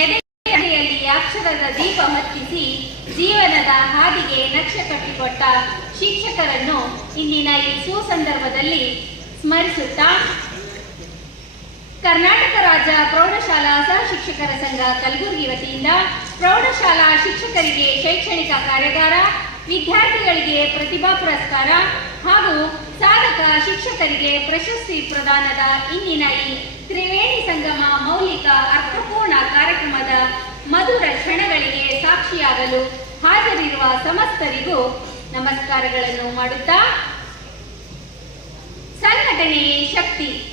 ಎದೆಯಲ್ಲಿ ಅಕ್ಷರದ ದೀಪ ಹತ್ತಿಸಿ ಜೀವನದ ಹಾದಿಗೆ ನಕ್ಷೆ ಕಟ್ಟಿಕೊಟ್ಟ ಶಿಕ್ಷಕರನ್ನು ಇಂದಿನ ಈ ಸುಸಂದರ್ಭದಲ್ಲಿ ಸ್ಮರಿಸುತ್ತಾ, ಕರ್ನಾಟಕ ರಾಜ್ಯ ಪ್ರೌಢಶಾಲಾ ಸಹ ಶಿಕ್ಷಕರ ಸಂಘ ಕಲಬುರಗಿ ವತಿಯಿಂದ ಪ್ರೌಢಶಾಲಾ ಶಿಕ್ಷಕರಿಗೆ ಶೈಕ್ಷಣಿಕ ಕಾರ್ಯಾಗಾರ, ವಿದ್ಯಾರ್ಥಿಗಳಿಗೆ ಪ್ರತಿಭಾ ಪುರಸ್ಕಾರ ಹಾಗೂ ಸಾಧಕ ಶಿಕ್ಷಕರಿಗೆ ಪ್ರಶಸ್ತಿ ಪ್ರದಾನದ ಇಂದಿನ ಈ ತ್ರಿವೇಣಿ ಸಂಗಮ ಮೌಲಿಕ ಅರ್ಥಪೂರ್ಣ ಕಾರ್ಯಕ್ರಮದ ಮಧುರ ಕ್ಷಣಗಳಿಗೆ ಸಾಕ್ಷಿಯಾಗಲು ಹಾಜರಿರುವ ಸಮಸ್ತರಿಗೂ ನಮಸ್ಕಾರಗಳನ್ನು ಮಾಡುತ್ತಾ ಸಂಘಟನೆಯೇ ಶಕ್ತಿ.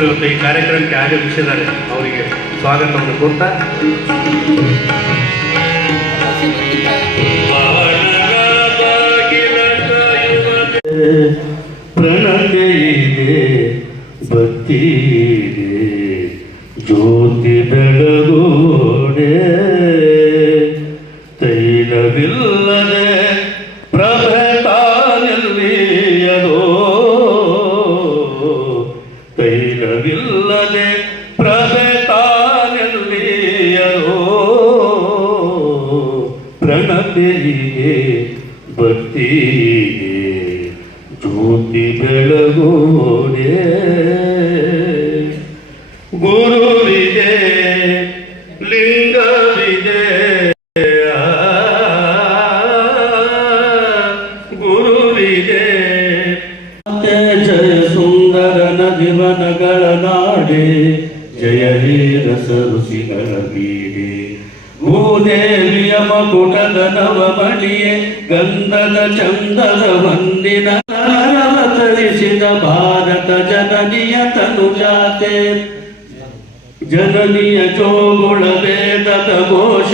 ಈ ಕಾರ್ಯಕ್ರಮಕ್ಕೆ ಆಗಮಿಸಿದ್ದಾರೆ ಅವರಿಗೆ ಸ್ವಾಗತವನ್ನು ಕೊಡ್ತಾ ಪ್ರಣತೆಯಿಗೆ ಭಕ್ತಿಗೆ ಜ್ಯೋತಿ ಬೆಳಗೋಡೆ. ಗುರುವಿದೆ ಭೂದೇವಿಯ ಮಕುಟದ ನವಮಣಿಯೇ ಗಂಧದ ಚಂದದ ಹೊಂದಿನ ತರಿಸಿದ ಭಾರತ ಜನನಿಯ ತನುಜಾತೆ ಜನನಿಯ ಚೋಗುಳ ವೇದದ ಘೋಷ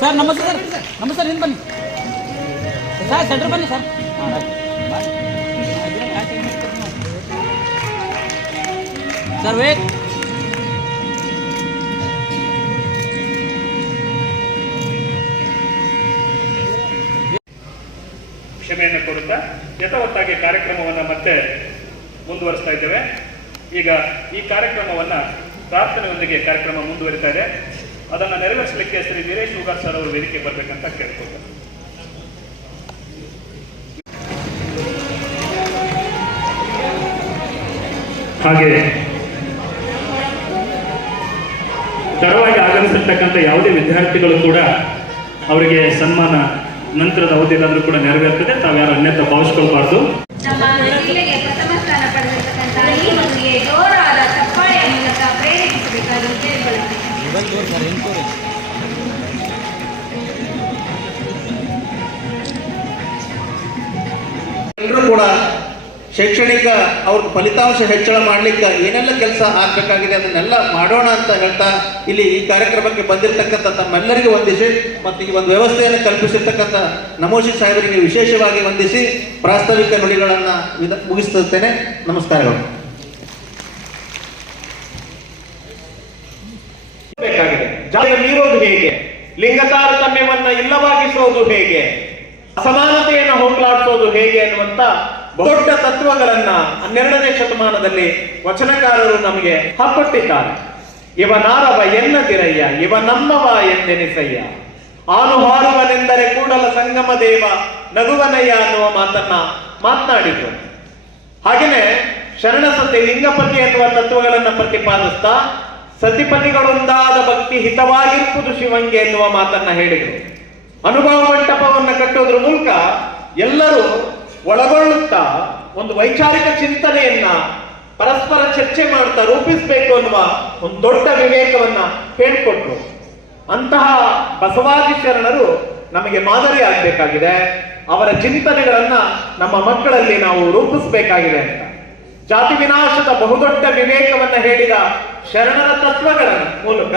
ಸರ್ ನಮಸ್ತೆ ಸರ್. ನಮಸ್ತೆ ಸರ್ ಹಿಂದೆ ಬನ್ನಿ ಸರ್ ಸೆಂಟ್ರ್ ಬನ್ನಿ ಸರ್. ಸರ್ ಕ್ಷಮೆಯನ್ನು ಕೊಡುತ್ತಾ ಯಥಾವತ್ತಾಗಿ ಕಾರ್ಯಕ್ರಮವನ್ನು ಮತ್ತೆ ಮುಂದುವರಿಸ್ತಾ ಇದ್ದೇವೆ. ಈಗ ಈ ಕಾರ್ಯಕ್ರಮವನ್ನು ಪ್ರಾರ್ಥನೆಯೊಂದಿಗೆ ಕಾರ್ಯಕ್ರಮ ಮುಂದುವರಿತಾ ಇದೆ. ಅದನ್ನು ನೆರವೇರಿಸಲಿಕ್ಕೆ ಶ್ರೀ ವೀರೇಶ್ ಉಗಾರ್ ಸರ್ ಅವರು ವೇದಿಕೆ ಬರಬೇಕಂತ ಕೇಳ್ಕೊಳ್ತಾರೆ ಹಾಗೆ ತಡವಾಗಿ ಆಗಮಿಸಿರ್ತಕ್ಕಂಥ ಯಾವುದೇ ವಿದ್ಯಾರ್ಥಿಗಳು ಕೂಡ ಅವರಿಗೆ ಸನ್ಮಾನ ನಂತರದ ಅವಧಿಯಲ್ಲಾದರೂ ಕೂಡ ನೆರವೇರ್ತದೆ. ತಾವ್ಯಾರು ಅನ್ಯತ್ರ ಭಾವಿಸ್ಕೊಳ್ಬಾರ್ದು. ಪ್ರಥಮ ಶೈಕ್ಷಣಿಕ ಅವ್ರ ಫಲಿತಾಂಶ ಹೆಚ್ಚಳ ಮಾಡಲಿಕ್ಕೆ ಏನೆಲ್ಲ ಕೆಲಸ ಆಗಬೇಕಾಗಿದೆ ಅದನ್ನೆಲ್ಲ ಮಾಡೋಣ ಅಂತ ಹೇಳ್ತಾ ಇಲ್ಲಿ ಈ ಕಾರ್ಯಕ್ರಮಕ್ಕೆ ಬಂದಿರತಕ್ಕಂಥ ತಮ್ಮೆಲ್ಲರಿಗೂ ವಂದಿಸಿ ಮತ್ತು ಈ ಒಂದು ವ್ಯವಸ್ಥೆಯನ್ನು ಕಲ್ಪಿಸಿರ್ತಕ್ಕಂಥ ನಮೋಶಿ ಸಾಹೇಬರಿಗೆ ವಿಶೇಷವಾಗಿ ವಂದಿಸಿ ಪ್ರಾಸ್ತಾವಿಕ ನುಡಿಗಳನ್ನು ವಿದ ಮುಗಿಸುತ್ತೇನೆ. ನಮಸ್ಕಾರಗಳು. ಮೀರೋದು ಹೇಗೆ? ಲಿಂಗ ತಾರತಮ್ಯವನ್ನ ಇಲ್ಲವಾಗಿಸೋದು ಹೇಗೆ? ಅಸಮಾನತೆಯನ್ನು ಹೋಗಲಾಡಿಸೋದು ಹೇಗೆ ಅನ್ನುವಂತ ದೊಡ್ಡ ತತ್ವಗಳನ್ನ ಹನ್ನೆರಡನೇ ಶತಮಾನದಲ್ಲಿ ವಚನಕಾರರು ನಮಗೆ ಹಾಕೊಟ್ಟಿದ್ದಾರೆ ಇವನಾರವ ಎನ್ನದಿರಯ್ಯ, ಇವ ನಮ್ಮವ ಎಂದೆನಿಸಯ್ಯ. ಆನು ಹಾರುವನೆಂದರೆ ಕೂಡಲ ಸಂಗಮ ದೇವ ನಗುವನಯ್ಯ ಅನ್ನುವ ಮಾತನ್ನ ಮಾತನಾಡಿದ್ರು. ಹಾಗೆಯೇ ಶರಣ ಸತಿ ಲಿಂಗಪತಿ ಎನ್ನುವ ತತ್ವಗಳನ್ನ ಪ್ರತಿಪಾದಿಸ್ತಾ ಸತಿಪತಿಗಳೊಂದಾದ ಭಕ್ತಿ ಹಿತವಾಗಿರುವುದು ಶಿವಂಗೆ ಎನ್ನುವ ಮಾತನ್ನ ಹೇಳಿದರು. ಅನುಭವ ಮಂಟಪವನ್ನು ಕಟ್ಟೋದ್ರ ಮೂಲಕ ಎಲ್ಲರೂ ಒಳಗೊಳ್ಳುತ್ತಾ ಒಂದು ವೈಚಾರಿಕ ಚಿಂತನೆಯನ್ನ ಪರಸ್ಪರ ಚರ್ಚೆ ಮಾಡ್ತಾ ರೂಪಿಸಬೇಕು ಅನ್ನುವ ಒಂದು ದೊಡ್ಡ ವಿವೇಕವನ್ನ ಹೇಳ್ಕೊಟ್ರು. ಅಂತಹ ಬಸವಾದಿ ಶರಣರು ನಮಗೆ ಮಾದರಿ ಆಗ್ಬೇಕಾಗಿದೆ. ಅವರ ಚಿಂತನೆಗಳನ್ನ ನಮ್ಮ ಮಕ್ಕಳಲ್ಲಿ ನಾವು ರೂಪಿಸಬೇಕಾಗಿದೆ ಅಂತ. ಜಾತಿ ವಿನಾಶದ ಬಹುದೊಡ್ಡ ವಿವೇಕವನ್ನ ಹೇಳಿದ ಶರಣರ ತತ್ವಗಳ ಮೂಲಕ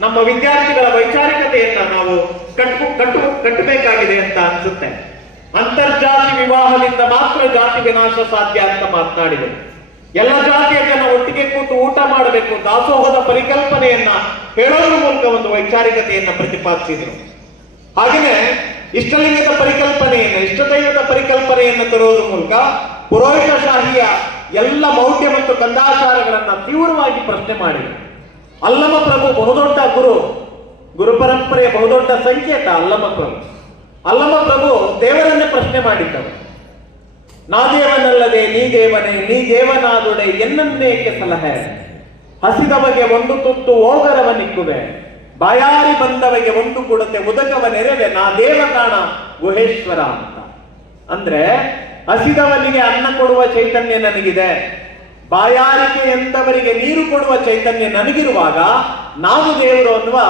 ನಮ್ಮ ವಿದ್ಯಾರ್ಥಿಗಳ ವೈಚಾರಿಕತೆಯನ್ನ ನಾವು ಕಟ್ಟು ಕಟ್ಟು ಕಟ್ಟಬೇಕಾಗಿದೆ ಅಂತ ಅನ್ಸುತ್ತೆ. ಅಂತರ್ಜಾತಿ ವಿವಾಹದಿಂದ ಮಾತ್ರ ಜಾತಿಗೆ ನಾಶ ಸಾಧ್ಯ ಅಂತ ಮಾತನಾಡಿದರು. ಎಲ್ಲ ಜಾತಿಯ ಜನ ಒಟ್ಟಿಗೆ ಕೂತು ಊಟ ಮಾಡಬೇಕು, ದಾಸೋಹದ ಪರಿಕಲ್ಪನೆಯನ್ನ ಹೇಳೋದ್ರ ಮೂಲಕ ಒಂದು ವೈಚಾರಿಕತೆಯನ್ನ ಪ್ರತಿಪಾದಿಸಿದರು. ಹಾಗೆಯೇ ಇಷ್ಟಲಿಂಗದ ಪರಿಕಲ್ಪನೆಯನ್ನ, ಇಷ್ಟದೈವದ ಪರಿಕಲ್ಪನೆಯನ್ನು ತರೋದ್ರ ಮೂಲಕ ಪುರೋಹಿತಶಾಹಿಯ ಎಲ್ಲ ಮೌಢ್ಯ ಮತ್ತು ಕಂದಾಚಾರಗಳನ್ನ ತೀವ್ರವಾಗಿ ಪ್ರಶ್ನೆ ಮಾಡಿದರು. ಅಲ್ಲಮ ಪ್ರಭು ಬಹುದೊಡ್ಡ ಗುರು ಗುರು ಪರಂಪರೆಯ ಬಹುದೊಡ್ಡ ಸಂಕೇತ ಅಲ್ಲಮ ಪ್ರಭು ಅಲ್ಲಮ ಪ್ರಭು, ದೇವರನ್ನೇ ಪ್ರಶ್ನೆ ಮಾಡಿದ್ದವು ನಾ ದೇವನಲ್ಲದೆ, ನೀ ದೇವನೇ, ನೀ ದೇವನಾದೊಡೆ, ಎನ್ನನ್ನೇಕೆ ಸಲಹೆ? ಹಸಿದವಗೆ ಒಂದು ತುತ್ತು ಓಗರವ ನಿಕ್ಕುವೆ. ಬಾಯಾರಿ ಬಂದವಗೆ ಒಂದು ಕೊಡತೆ ಉದಕವ ನೆರೆವೆ. ನಾ ದೇವ ಕಾಣ ಗುಹೇಶ್ವರ ಅಂತ. ಅಂದ್ರೆ, ಹಸಿದವನಿಗೆ ಅನ್ನ ಕೊಡುವ ಚೈತನ್ಯ ನನಗಿದೆ. ಬಾಯಾರಿಕೆ ಎಂದವರಿಗೆ ನೀರು ಕೊಡುವ ಚೈತನ್ಯ ನನಗಿರುವಾಗ ನಾನು ದೇವರು ಅನ್ನುವ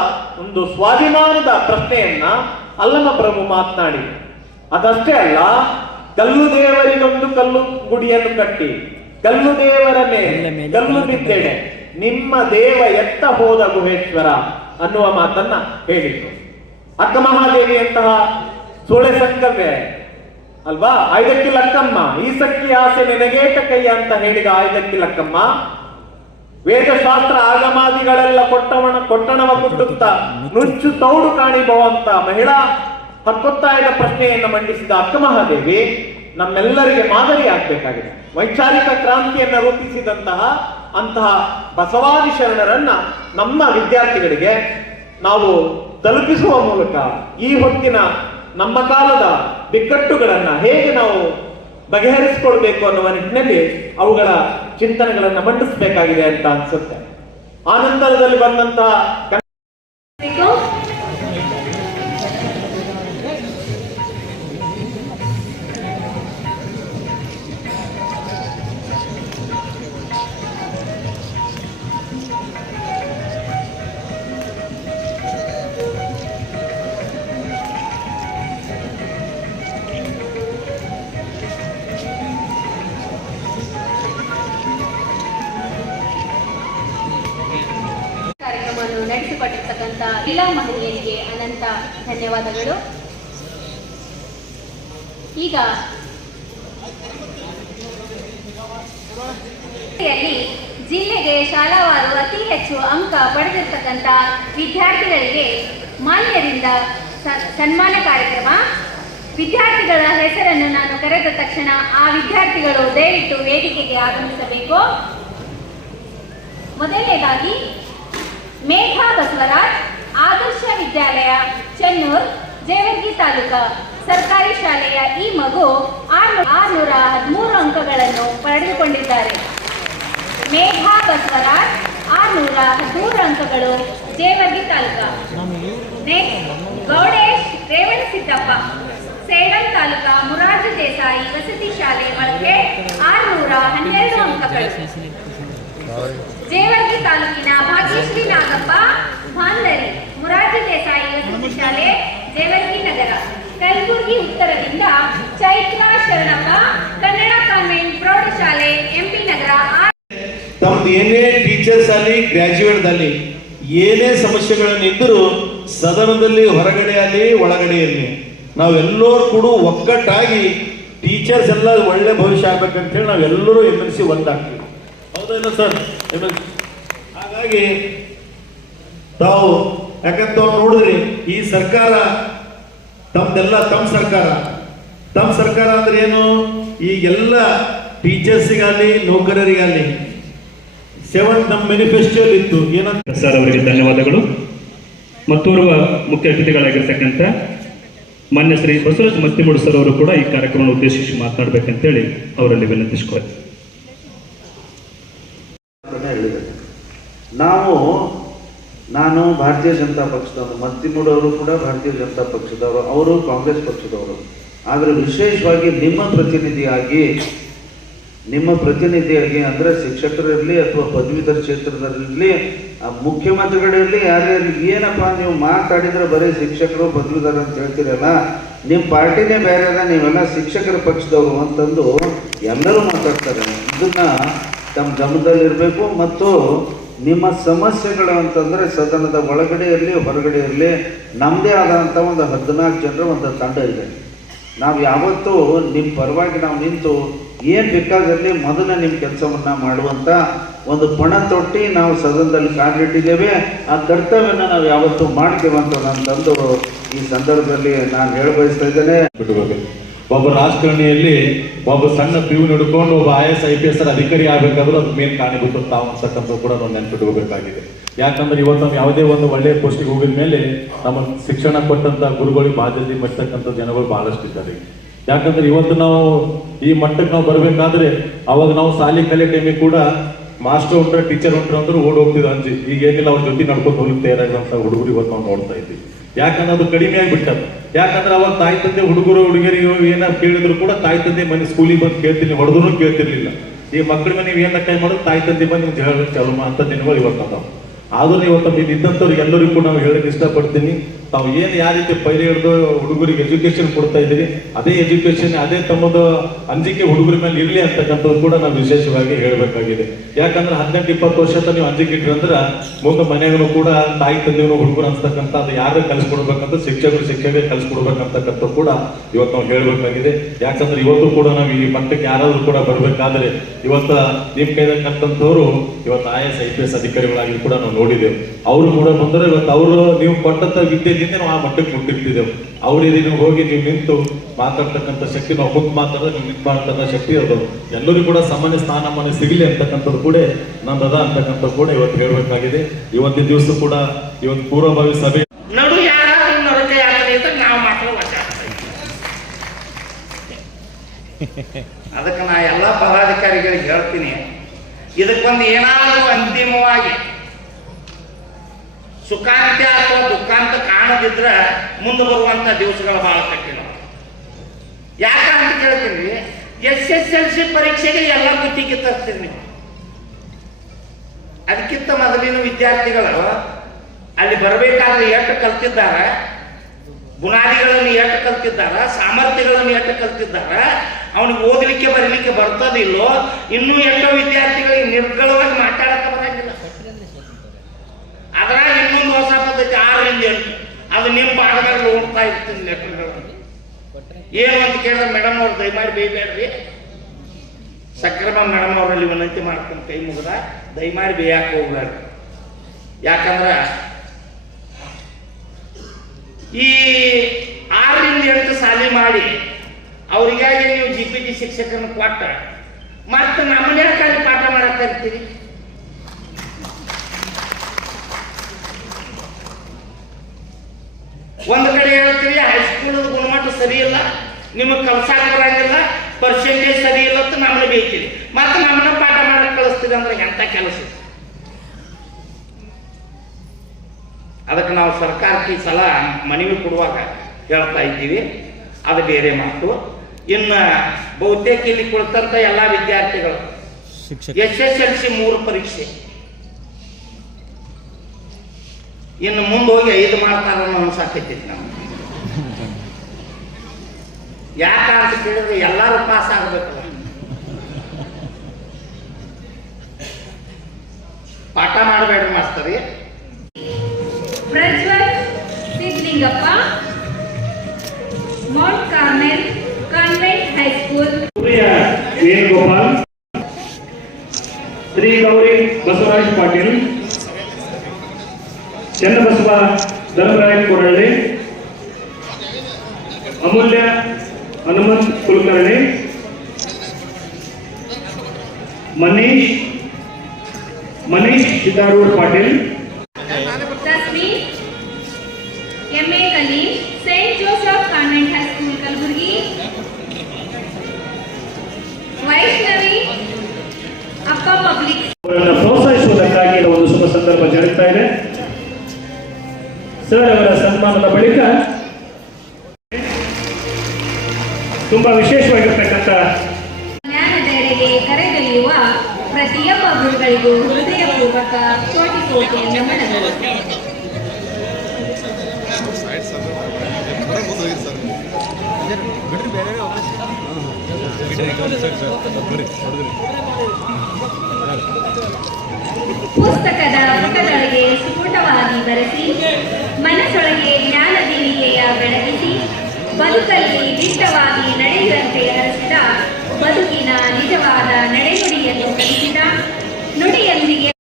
ಒಂದು ಸ್ವಾಭಿಮಾನದ ಪ್ರಶ್ನೆಯನ್ನ ಅಲ್ಲಮ ಪ್ರಭು ಮಾತನಾಡಿ ಅದಷ್ಟೇ ಅಲ್ಲ ಕಲ್ಲು ದೇವರಿಗೊಂದು ಕಲ್ಲು ಗುಡಿಯನ್ನು ಕಟ್ಟಿ ಕಲ್ಲು ದೇವರ ಮೇಲೆ ಕಲ್ಲು ಬಿದ್ದೇನೆ. ನಿಮ್ಮ ದೇವ ಎತ್ತ ಹೋದ ಗುಹೇಶ್ವರ? ಅನ್ನುವ ಮಾತನ್ನ ಹೇಳಿದ್ರು. ಅಕ್ಕ ಮಹಾದೇವಿಯಂತಹ ಸೋಳೆ ಸಂಕವೇ ಅಲ್ವಾ? ಐದಕ್ಕಿ ಲಕ್ಕಮ್ಮ ಈ ಸಕ್ಕಿ ಆಸೆ ನೆನಗೇಟ ಕೈಯ ಅಂತ ಹೇಳಿದ ಐದಕ್ಕಿ ಲಕ್ಕಮ್ಮ ವೇದಶಾಸ್ತ್ರ ಆಗಮಾದಿಗಳೆಲ್ಲ ಕೊಟ್ಟವಣ ಕೊಟ್ಟಣವ ಕೊಟ್ಟುತ್ತಾ ನುಚ್ಚು ತೌಡು ಕಾಣಿಬವಂತ ಮಹಿಳಾ ಹಕ್ಕೊತ್ತಾಯದ ಪ್ರಶ್ನೆಯನ್ನು ಮಂಡಿಸಿದ ಅಕ್ಕ ಮಹಾದೇವಿ ನಮ್ಮೆಲ್ಲರಿಗೆ ಮಾದರಿ ಆಗ್ಬೇಕಾಗಿದೆ. ವೈಚಾರಿಕ ಕ್ರಾಂತಿಯನ್ನ ರೂಪಿಸಿದಂತಹ ಅಂತಹ ಬಸವಾದಿ ಶರಣರನ್ನ ನಮ್ಮ ವಿದ್ಯಾರ್ಥಿಗಳಿಗೆ ನಾವು ತಲುಪಿಸುವ ಮೂಲಕ ಈ ಹೊತ್ತಿನ ನಮ್ಮ ಕಾಲದ ಬಿಕ್ಕಟ್ಟುಗಳನ್ನ ಹೇಗೆ ನಾವು ಬಗೆಹರಿಸಿಕೊಳ್ಬೇಕು ಅನ್ನುವ ನಿಟ್ಟಿನಲ್ಲಿ ಅವುಗಳ ಚಿಂತನೆಗಳನ್ನ ಮಂಡಿಸಬೇಕಾಗಿದೆ ಅಂತ ಅನ್ಸುತ್ತೆ. ಆ ನಂತರದಲ್ಲಿ ಬಂದಂತಹ ನಡೆಸಿಕೊಟ್ಟಿರ್ತಕ್ಕಂಥ ಎಲ್ಲ ಮಹಿಳೆಯರಿಗೆ ಅನಂತ ಧನ್ಯವಾದಗಳು. ಈಗ ಜಿಲ್ಲೆಗೆ ಶಾಲಾವಾರು ಅತಿ ಹೆಚ್ಚು ಅಂಕ ಪಡೆದಿರ್ತಕ್ಕಂಥ ವಿದ್ಯಾರ್ಥಿಗಳಿಗೆ ಮಾನ್ಯರಿಂದ ಸನ್ಮಾನ ಕಾರ್ಯಕ್ರಮ. ವಿದ್ಯಾರ್ಥಿಗಳ ಹೆಸರನ್ನು ನಾನು ಕರೆದ ತಕ್ಷಣ ಆ ವಿದ್ಯಾರ್ಥಿಗಳು ದಯವಿಟ್ಟು ವೇದಿಕೆಗೆ ಆಗಮಿಸಬೇಕು. ಮೊದಲನೇದಾಗಿ ಮೇಘಾ ಬಸವರಾಜ್ ಆದರ್ಶ ವಿದ್ಯಾಲಯ, ಚೆನ್ನೂರ್ ಜೇವರ್ಗಿ ತಾಲೂಕು. ಸರ್ಕಾರಿ ಶಾಲೆಯ ಈ ಮಗು ಆರ್ನೂ- ಆರ್ನೂರ ಹದಿಮೂರು ಅಂಕಗಳನ್ನು ಪಡೆದುಕೊಂಡಿದ್ದಾರೆ. ಮೇಘಾ ಬಸವರಾಜ್ ಆರ್ನೂರ ಹದಿಮೂರು ಅಂಕಗಳು ಜೇವರ್ಗಿ ತಾಲೂಕ. ಗೌಡೇಶ್ ರೇವಣ ಸಿದ್ದಪ್ಪ ಸೇಡಂ ತಾಲೂಕಾ ಮುರಾರ್ಜಿ ದೇಸಾಯಿ ವಸತಿ ಶಾಲೆ ಮಳಕೆ ಆರುನೂರ ಹನ್ನೆರಡು ಅಂಕಗಳು. ಜೇವರ್ಗಿ ತಾಲೂಕಿನ ಭಾಗ್ಯಶ್ರೀ ನಾಗಪ್ಪ ಭಾಂದರಿ ಮುರಾರ್ಜಿ ದೇಸಾಯಿ ವಸತಿ ಶಾಲೆ, ಜೇವರ್ಗಿ ನಗರ. ಕಲಬುರಗಿ ಉತ್ತರದಿಂದ ಚೈತ್ರ ಶರಣಪ್ಪ, ಕನ್ನಡ ಕಾನ್ವೆಂಟ್ ಪ್ರೌಢಶಾಲೆ, ಎಂಪಿ ನಗರ ತಮ್ದು ಏನೇ ಟೀಚರ್ಸ್ ಅಲ್ಲಿ ಗ್ರಾಜ್ಯುಯೇಟ್ ಅಲ್ಲಿ, ಏನೇ ಸಮಸ್ಯೆಗಳನ್ನಿದ್ದರೂ ಸದನದಲ್ಲಿ ಹೊರಗಡೆ ಅಲ್ಲಿ, ಒಳಗಡೆ ಇರಲಿ ನಾವೆಲ್ಲರೂ ಕೂಡ ಒಕ್ಕಟ್ಟಾಗಿ ಟೀಚರ್ಸ್ ಎಲ್ಲ ಒಳ್ಳೆ ಭವಿಷ್ಯ ಆಗ್ಬೇಕಂತ ಹೇಳಿ ನಾವೆಲ್ಲರೂ ಎಂ ಒಂದಾಗ್ತೀವಿ ಹೌದಲ್ಲ ಸರ್? ಎಂ ಹಾಗಾಗಿ ತಾವು ಯಾಕಂತ ನೋಡಿದ್ರಿ, ಈ ಸರ್ಕಾರ ತಮ್ದೆಲ್ಲ ತಮ್ಮ ಸರ್ಕಾರ. ತಮ್ಮ ಸರ್ಕಾರ ಅಂದ್ರೆ ಏನು? ಎಲ್ಲ ಟೀಚರ್ಸಿಗಾಗಲಿ, ನೌಕರರಿಗಾಗಲಿ ಸೆವೆನ್ ನಮ್ಮ ಮ್ಯಾನಿಫೆಸ್ಟೋ ಇತ್ತು. ಏನಂತ? ಸರ್, ಅವರಿಗೆ ಧನ್ಯವಾದಗಳು. ಮತ್ತೋರ್ವ ಮುಖ್ಯ ಅತಿಥಿಗಳಾಗಿರ್ತಕ್ಕಂಥ ಮಾನ್ಯ ಶ್ರೀ ಬಸವರಾಜ ಮತ್ತಿಮೂಡು ಸರ್ ಅವರು ಕೂಡ ಈ ಕಾರ್ಯಕ್ರಮವನ್ನು ಉದ್ದೇಶಿಸಿ ಮಾತನಾಡಬೇಕಂತೇಳಿ ಅವರಲ್ಲಿ ವಿನಂತಿಸ್ಕೊಳ್ತೀನಿ ಅದನ್ನ ಹೇಳಿದೆ ನಾವು, ನಾನು ಭಾರತೀಯ ಜನತಾ ಪಕ್ಷದವರು ಮತ್ತಿಮೂಡವರು ಕೂಡ ಭಾರತೀಯ ಜನತಾ ಪಕ್ಷದವರು, ಅವರು ಕಾಂಗ್ರೆಸ್ ಪಕ್ಷದವರು. ಆದರೆ ವಿಶೇಷವಾಗಿ ನಿಮ್ಮ ಪ್ರತಿನಿಧಿಯಾಗಿ ನಿಮ್ಮ ಪ್ರತಿನಿಧಿಯಾಗಿ ಅಂದರೆ ಶಿಕ್ಷಕರಿರಲಿ ಅಥವಾ ಪದವೀಧರ ಕ್ಷೇತ್ರದಲ್ಲಿರಲಿ, ಆ ಮುಖ್ಯಮಂತ್ರಿಗಳಿರಲಿ, ಯಾರೇ ಇರಲಿ, ಏನಪ್ಪ ನೀವು ಮಾತಾಡಿದ್ರೆ ಬರೀ ಶಿಕ್ಷಕರು, ಪದವೀಧರ ಅಂತ ಹೇಳ್ತೀರಲ್ಲ, ನಿಮ್ಮ ಪಾರ್ಟಿನೇ ಬೇರೆ ಅದ ನೀವೆಲ್ಲ ಶಿಕ್ಷಕರ ಪಕ್ಷದವರು ಅಂತಂದು ಎಲ್ಲರೂ ಮಾತಾಡ್ತಾರೆ. ಇದನ್ನು ತಮ್ಮ ಗಮನದಲ್ಲಿರಬೇಕು ಮತ್ತು ನಿಮ್ಮ ಸಮಸ್ಯೆಗಳು ಅಂತಂದರೆ ಸದನದ ಒಳಗಡೆ ಇರಲಿ, ಹೊರಗಡೆ ಇರಲಿ ನಮ್ಮದೇ ಆದಂಥ ಒಂದು ಹದಿನಾಲ್ಕು ಜನರ ಒಂದು ತಂಡ ಇದೆ. ನಾವು ಯಾವತ್ತೂ ನಿಮ್ಮ ಪರವಾಗಿ ನಾವು ನಿಂತು ಏನು ಬೇಕಾದಲ್ಲಿ ಮೊದಲು ನಿಮ್ಮ ಕೆಲಸವನ್ನು ಮಾಡುವಂಥ ಒಂದು ಪಣ ತೊಟ್ಟಿ ನಾವು ಸದನದಲ್ಲಿ ಕಾಲಿಟ್ಟಿದ್ದೇವೆ ಆ ಕರ್ತವ್ಯನ ನಾವು ಯಾವತ್ತೂ ಮಾಡ್ತೇವೆ ಅಂತ ನಾನು ತಂದು ಈ ಸಂದರ್ಭದಲ್ಲಿ ನಾನು ಹೇಳಬಯಸ್ತಾ ಇದ್ದೇನೆ. ಬಿಟ್ಕೋಬೇಕು ಒಬ್ಬ ರಾಜಕಾರಣಿಯಲ್ಲಿ ಒಬ್ಬ ಸಣ್ಣ ಪಿಯು ಹಿಡ್ಕೊಂಡು ಒಬ್ಬ I S I P S ಅಧಿಕಾರಿ ಆಗ್ಬೇಕಾದ್ರೂ ಅದು ಮೇನ್ ಕಾರಣಭೂತ ತಾವು ಅನ್ಸಕ್ಕಂಥ ಕೂಡ ನಾವು ನೆನ್ಪಿಟ್ಕೋಬೇಕಾಗಿದೆ ಯಾಕಂದ್ರೆ ಇವತ್ತು ನಾವು ಯಾವುದೇ ಒಂದು ಒಳ್ಳೆಯ ಪೋಸ್ಟಿಗೆ ಹೋಗಿದ ಮೇಲೆ ನಮ್ಮ ಶಿಕ್ಷಣ ಕೊಟ್ಟಂತ ಗುರುಗಳಿಗೆ ಬಾಧ್ಯತೆ ಮಾಡ್ತಕ್ಕಂಥ ಜನಗಳು ಬಹಳಷ್ಟು ಇದ್ದಾರೆ ಯಾಕಂದ್ರೆ ಇವತ್ತು ನಾವು ಈ ಮಟ್ಟಕ್ಕೆ ನಾವು ಬರಬೇಕಾದ್ರೆ ಅವಾಗ ನಾವು ಶಾಲೆ ಕಲೆ ಟೈಮಿಗೆ ಕೂಡ ಮಾಸ್ಟರ್ ಹೊಂಟ್ರೆ ಟೀಚರ್ ಹೊಂಟ್ರೆ ಅಂದ್ರೆ ಓಡ್ ಹೋಗ್ತಿದ್ರು ಅಂಜಿ. ಈಗ ಏನಿಲ್ಲ, ಅವ್ರ ಜೊತೆ ನಡ್ಕೊಂಡು ಹೋಗಿ ತಯಾರಾಗಿರುವಂತ ಹುಡುಗರು ಇವತ್ತು ನಾವು ನೋಡ್ತಾ ಇದ್ದೀವಿ. ಯಾಕಂದ್ರೆ ಅದು ಕಡಿಮೆ ಆಗಿಬಿಟ್ಟದ ಯಾಕಂದ್ರೆ ಅವಾಗ ತಾಯಿ ತಂದೆ ಹುಡುಗರು ಹುಡುಗಿಯರಿಗೆ ಏನಾರು ಕೇಳಿದ್ರು ಕೂಡ ತಾಯಿ ತಂದೆ ಮನೆ ಸ್ಕೂಲಿಗೆ ಬಂದು ಕೇಳ್ತೀನಿ ಹೊಡೆದ್ರು ಕೇಳ್ತಿರ್ಲಿಲ್ಲ. ಈ ಮಕ್ಕಳ ಮನೆ ನೀವು ಏನ ಕೈ ಮಾಡೋದು ತಾಯಿ ತಂದೆ ಬಂದು ನಿಮ್ಗೆ ಹೇಳಿ ಚಲೋ ಅಂತ ದಿನಗಳು ಇವತ್ತು ಆದರೂ ಇವತ್ತು ಇದ್ದಂಥವ್ರು ಎಲ್ಲರಿಗೂ ಕೂಡ ನಾವು ಹೇಳಕ್ ಇಷ್ಟಪಡ್ತೀನಿ. ತಾವು ಏನು ಯಾವ ರೀತಿ ಪೈಲೆ ಹಿಡಿದು ಹುಡುಗರಿಗೆ ಎಜುಕೇಶನ್ ಕೊಡ್ತಾ ಇದ್ದೀರಿ, ಅದೇ ಎಜುಕೇಶನ್ ಅದೇ ತಮ್ಮದು ಅಂಜಿಕೆ ಹುಡುಗರ ಮೇಲೆ ಇರಲಿ ಅಂತಕ್ಕಂಥದ್ದು ಕೂಡ ನಾವು ವಿಶೇಷವಾಗಿ ಹೇಳಬೇಕಾಗಿದೆ. ಯಾಕಂದ್ರೆ ಹದಿನೆಂಟು, ಇಪ್ಪತ್ತು ವರ್ಷ ನೀವು ಅಂಜಿಕೆ ಇಟ್ರಿ ಅಂದ್ರೆ ಮುಂದೆ ಮನೆಗೂ ಕೂಡ ತಾಯಿ ತಂದೆಯವರು ಹುಡುಗರು ಅನ್ಸ್ತಕ್ಕಂಥ ಅದು ಯಾರು ಕಲಿಸ್ಕೊಡ್ಬೇಕಂತ ಶಿಕ್ಷಕರು ಶಿಕ್ಷಕರೇ ಕಲಿಸ್ಕೊಡ್ಬೇಕಂತಕ್ಕಂಥ ಕೂಡ ಇವತ್ತು ನಾವು ಹೇಳಬೇಕಾಗಿದೆ. ಯಾಕಂದ್ರೆ ಇವತ್ತು ಕೂಡ ನಾವು ಈ ಮಟ್ಟಕ್ಕೆ ಯಾರಾದರೂ ಕೂಡ ಬರಬೇಕಾದ್ರೆ ಇವತ್ತು ನಿಮ್ಮ ಕೈದಕ್ಕಂಥವ್ರು ಇವತ್ತು I S, I P S ಅಧಿಕಾರಿಗಳಾಗಿ ಕೂಡ ನಾವು ನೋಡಿದ್ದೇವೆ. ಅವರು ಕೂಡ ಬಂದರೆ ಇವತ್ತು ಅವರು ನೀವು ಕೊಟ್ಟಂತ ವಿದ್ಯೆಯಿಂದ ನಾವು ಆ ಮಟ್ಟಕ್ಕೆ ಮುಟ್ಟಿರ್ತಿದ್ದೇವೆ ಅವರಿಗೆ ನೀವು ಹೋಗಿ ನೀವು ನಿಂತು ಮಾತಾಡ್ತಕ್ಕಂಥ ಶಕ್ತಿ ನಾವು ಹೋಗಿ ಮಾತಾಡಿದ್ರೆ ನೀವು ನಿಂತು ಮಾಡ್ತಕ್ಕಂಥ ಶಕ್ತಿ ಅದು ಎಲ್ಲರಿಗೂ ಕೂಡ ಸಾಮಾನ್ಯ ಸ್ಥಾನಮಾನ ಸಿಗಲಿ ಅಂತಕ್ಕಂಥದ್ದು ಕೂಡ ನಂದದ ಅಂತಕ್ಕಂಥದ್ದು ಕೂಡ ಇವತ್ತು ಹೇಳಬೇಕಾಗಿದೆ. ಇವತ್ತಿನ ದಿವಸ ಕೂಡ ಇವತ್ತು ಪೂರ್ವಭಾವಿ ಸಭೆ. ಅದಕ್ಕೆ ನಾ ಎಲ್ಲ ಪದಾಧಿಕಾರಿಗಳಿಗೆ ಹೇಳ್ತೀನಿ. ಇದಕ್ಕೊಂದು ಏನಾದರೂ ಅಂತಿಮವಾಗಿ ಸುಖಾಂತ್ಯ ಅಥವಾ ದುಃಖಾಂತ ಕಾಣದಿದ್ರೆ ಮುಂದೆ ಬರುವಂತ ದಿವಸಗಳು ಬಹಳ ಕಠಿಣ. ಯಾಕಂತ ಕೇಳ್ತೀನಿ ಎಸ್ ಎಸ್ ಎಲ್ ಸಿ ಪರೀಕ್ಷೆಗೆ ಎಲ್ಲ ಬುದ್ಧಿ ತರ್ತೀರಿ ನೀವು. ಅದಕ್ಕಿಂತ ಮೊದಲಿನ ವಿದ್ಯಾರ್ಥಿಗಳು ಅಲ್ಲಿ ಬರಬೇಕಾದ್ರೆ ಎಷ್ಟು ಕಲ್ತಿದ್ದಾರೆ ಬುನಾದಿಗಳನ್ನು ಎಷ್ಟು ಕಲ್ತಿದ್ದಾರ ಸಾಮರ್ಥ್ಯಗಳನ್ನು ಎಷ್ಟು ಕಲ್ತಿದ್ದಾರ ಅವನಿಗೆ ಓದಲಿಕ್ಕೆ ಬರಲಿಕ್ಕೆ ಬರ್ತದಿಲ್ಲೋ ಇನ್ನೂ ಎಷ್ಟೋ ವಿದ್ಯಾರ್ಥಿಗಳಿಗೆ ನಿರ್ಗಳವಾಗಿ ಮಾತಾಡಕ್ಕೆ ಬರಂಗಿಲ್ಲ. ಅದ್ರಾಗ ಪದ್ಧತಿ ಆರರಿಂದ ಎಂಟು ಅದು ನಿಮ್ಮ ಭಾಗದಾಗ ಓಡ್ತಾ ಇರ್ತೀನಿ ಲೆಕ್ಕಗಳು ಏನು ಅಂತ ಕೇಳಿದ್ರೆ ಮೇಡಮ್ ಅವ್ರು ದಯಮಾಡಿ ಬೇಯಬೇಡ್ರಿ. ಸಕ್ರಮ ಮೇಡಮ್ ಅವರಲ್ಲಿ ವಿನಂತಿ ಮಾಡ್ಕೊಂಡು ಕೈ ಮುಗಿದ. ದಯಮಾಡಿ ಬೇಯಕ್ಕೆ ಹೋಗ್ಬೇಡ್ರಿ. ಯಾಕಂದ್ರೆ ಈ ಆರರಿಂದ ಎಂಟು ಸಾಲಿ ಮಾಡಿ ಅವ್ರಿಗಾಗಿ ನೀವು ಜಿ ಪಿ ಜಿ ಶಿಕ್ಷಕರನ್ನು ಕೊಟ್ಟ. ಮತ್ತೆ ನಮ್ಮನ್ನೇ ಕಾಲಿ ಪಾಠ ಮಾಡಕ್ಕೆ ಇರ್ತೀರಿ ಒಂದು ಕಡೆ ಹೇಳ್ತೀರಿ ಹೈಸ್ಕೂಲ್ ಗುಣಮಟ್ಟ ಸರಿ ಇಲ್ಲ ನಿಮಗೆ ಕಲ್ಸಾಕ ಬರಂಗಿಲ್ಲ ಪರ್ಸೆಂಟೇಜ್ ಸರಿ ಇಲ್ಲ ಅಂತ ನಮ್ಮನ್ನ ಬೇಕಿಲ್ಲ ಮತ್ತೆ ನಮ್ಮನ್ನ ಪಾಠ ಮಾಡಕ್ಕೆ ಕಳಿಸ್ತೀರಿ ಅಂದ್ರೆ ಎಂತ ಕೆಲಸ? ಅದಕ್ಕೆ ನಾವು ಸರ್ಕಾರಕ್ಕೆ ಈ ಸಲ ಮನವಿ ಕೊಡುವಾಗ ಹೇಳ್ತಾ ಇದ್ದೀವಿ. ಅದು ಬೇರೆ ಮಾತು. ಇನ್ನು ಬಹುತೇಕ ಇಲ್ಲಿ ಕುಳಿತಂತ ಎಲ್ಲ ವಿದ್ಯಾರ್ಥಿಗಳು ಎಸ್ ಎಸ್ ಎಲ್ ಸಿ ಮೂರು ಪರೀಕ್ಷೆ. ಇನ್ನು ಮುಂದೆ ಹೋಗಿ ಐದು ಮಾಡ್ತಾರ ಅನ್ಸಾಕೈತಿ ನಾವು ಯಾಕೆ ಅಂತ ಕೇಳಿದ್ರೆ ಎಲ್ಲರೂ ಪಾಸ್ ಆಗ್ಬೇಕಲ್ಲ. ಪಾಠ ಮಾಡಬೇಡ್ರಿ ಮಾಸ್ತರಿ. Prajwal Siddalingappa Mount Carmel convent high school Venugopal Shri Gauri Basavaraj Patil Channabasava Dharmaraya Koralli, Amulya Hanumant Kulkarni, Manish Manish Siddarur Patil. Tasmeen M A Kaleem Saint Joseph convent ತುಂಬಾ ವಿಶೇಷವಾಗಿರ್ತಕ್ಕಂಥ ಜ್ಞಾನದೆಡೆಗೆ ಕರೆದೊಯ್ಯುವ ಪ್ರತಿಯೊಬ್ಬ ಗುರುಗಳಿಗೂ ಹೃದಯಪೂರ್ವಕ ಕೋಟಿ ಕೋಟಿ ನಮನಗಳು. ಪುಸ್ತಕದ ಪುಟದೊಳಗೆ ಸ್ಫುಟವಾಗಿ ಬರೆಸಿ, ಮನಸ್ಸೊಳಗೆ ಜ್ಞಾನ ದೀವಿಗೆಯ ಬೆಳಗಿಸಿ ಬದುಕಲ್ಲಿ ದಿಟ್ಟವಾಗಿ ನಡೆಯುವಂತೆ ಹರಿಸಿದ ಬದುಕಿನ ನಿಜವಾದ ನಡೆನುಡಿಯನ್ನು ಕಲಿಸಿದ ನುಡಿಯೊಂದಿಗೆ